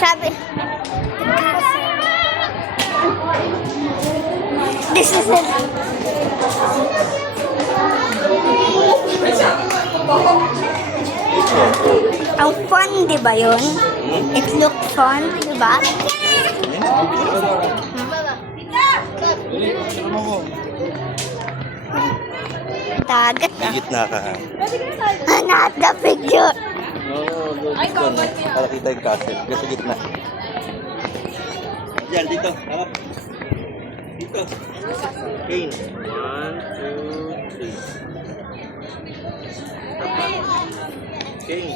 Sabi. This is it. Ang fun, di ba yun? It looked fun, di ba? Dagat na. Gitna ka ha. Not the picture. No, para kita yung castle. Sa gitna. Yan, dito. Harap. Dito. Kane. 1, 2, 3. Kane.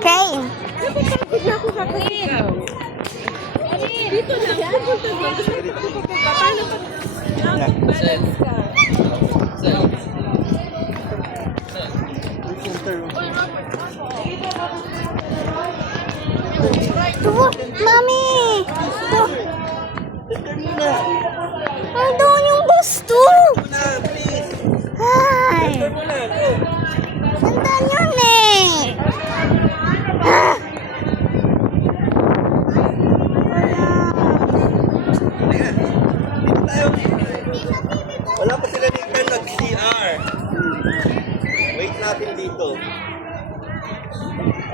Kane. Dito lang. Paano pag... Mami! Andun yung gusto! Ay! Andan yun eh! Ah! Wala pa sila dito nag-CR. Wait natin dito.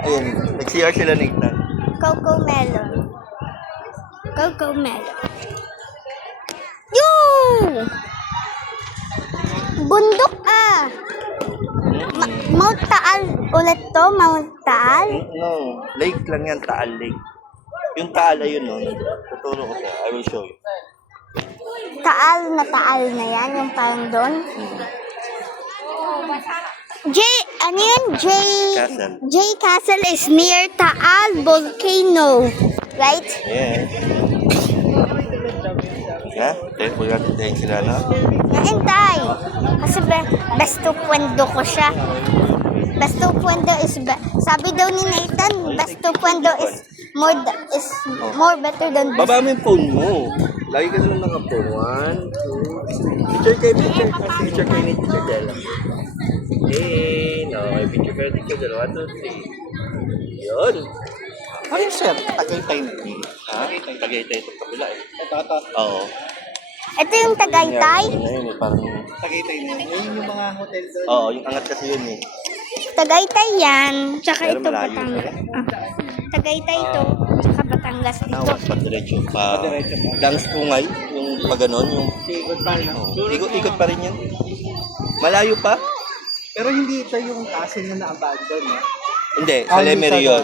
Ayun, nag-CR sila Nathan. Coco Melon. Coco Melon. Yoo! Bundok ah! Mount Taal ulit to? Mount Taal? No, lake lang yan, Taal Lake. Yung Taal ayun, no? Tuturo ko siya. I will show you. Taal na yan, yung parang doon. Ano yun? Castle. J Castle is near Taal Volcano. Right? Yeah. Yeah, thankful natin dahil sila na. Naintay. Kasi besto puwendo ko siya. Besto puwendo is sabi daw ni Nathan, besto puwendo is more better than best. Baba mo yung phone mo. Lagi ka naman naka-phone. 1, 2, 3. Picture kay picture. Picture kay ni Teacher Della. No, may picture kay Teacher Della. 1, 2, 3. Yun. Ano yung sir? Tagaytay na ni. Ha? Tagaytay ito kabila eh. Ito. Oo. Ito yung Tagaytay? Yun eh, parang... Tagaytay na yun. Yun yung mga hotel doon. Oo, yung angat kasi yun eh. Tagaytay yan. Tsaka Pero ito malayo Batangas. pala. Tagaytay ito. Tsaka Batangas dito. Awas pa diretso pa. Dang Sungay, yung pag ganon, yung... Ikot pa, no? Ikot pa rin yan. Malayo pa? Pero hindi ito yung castle na na-abandon, no? Hindi, sa Lemery yun.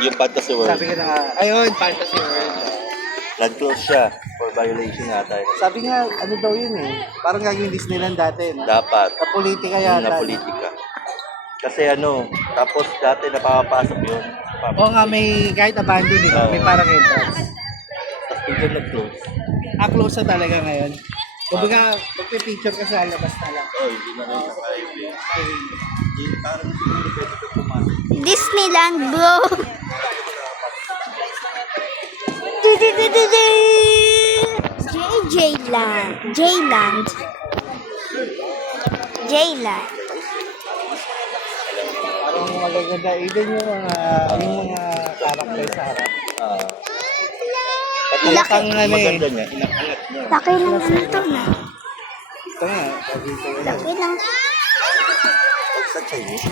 Yung Fantasy World. Sabi ko na nga, ayun, Fantasy World. Nag-close siya for violation yata. Sabi nga, ano daw yun eh. Parang gagawin Disneyland dati, no? Dapat. Sa politika yata. Na politika. Kasi tapos dati napapasok yun. Oo nga, may kahit abandon, di ba? May parang entrance. Tapos biglang nag-close. Close na talaga ngayon. Kumbaga, magpipicture ka sa labas na lang. Oh, hindi na rin sa highway. Parang siguro pwede ka pumasok. Disneyland, bro. J-Land. J-Land. J-Land. Parang magaganda. Even yung mga character sa harap. Laki. Maganda niya, inaangat niya. Laki lang ito na. Ito nga, dito yun. Laki lang. Sa Chinese.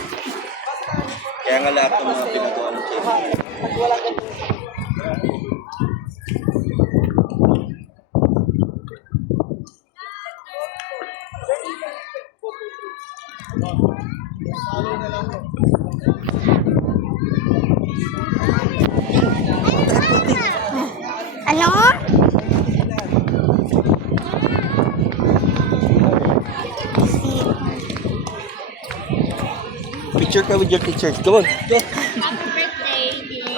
Kaya nga lahat ng mga pinagawa ng Chinese. Ano? Picture ka with your teachers. Come on. Go.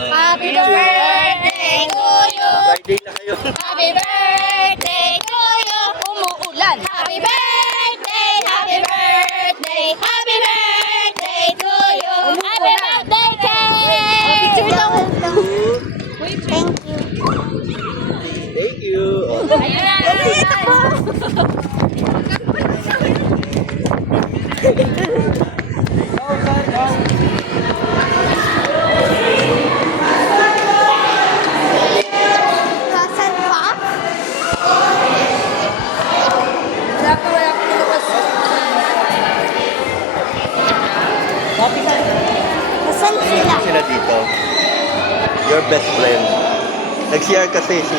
Happy birthday to you. Friday na kayo. Happy birthday to you. Umuulan. Happy birthday. Happy birthday. Kasan pa? Wala pa lumabas. Kasan sila? Sila dito. Your best friend. Nag-CR kasi si...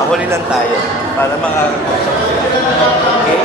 Pahuli lang tayo para makakakusap sila. Okay?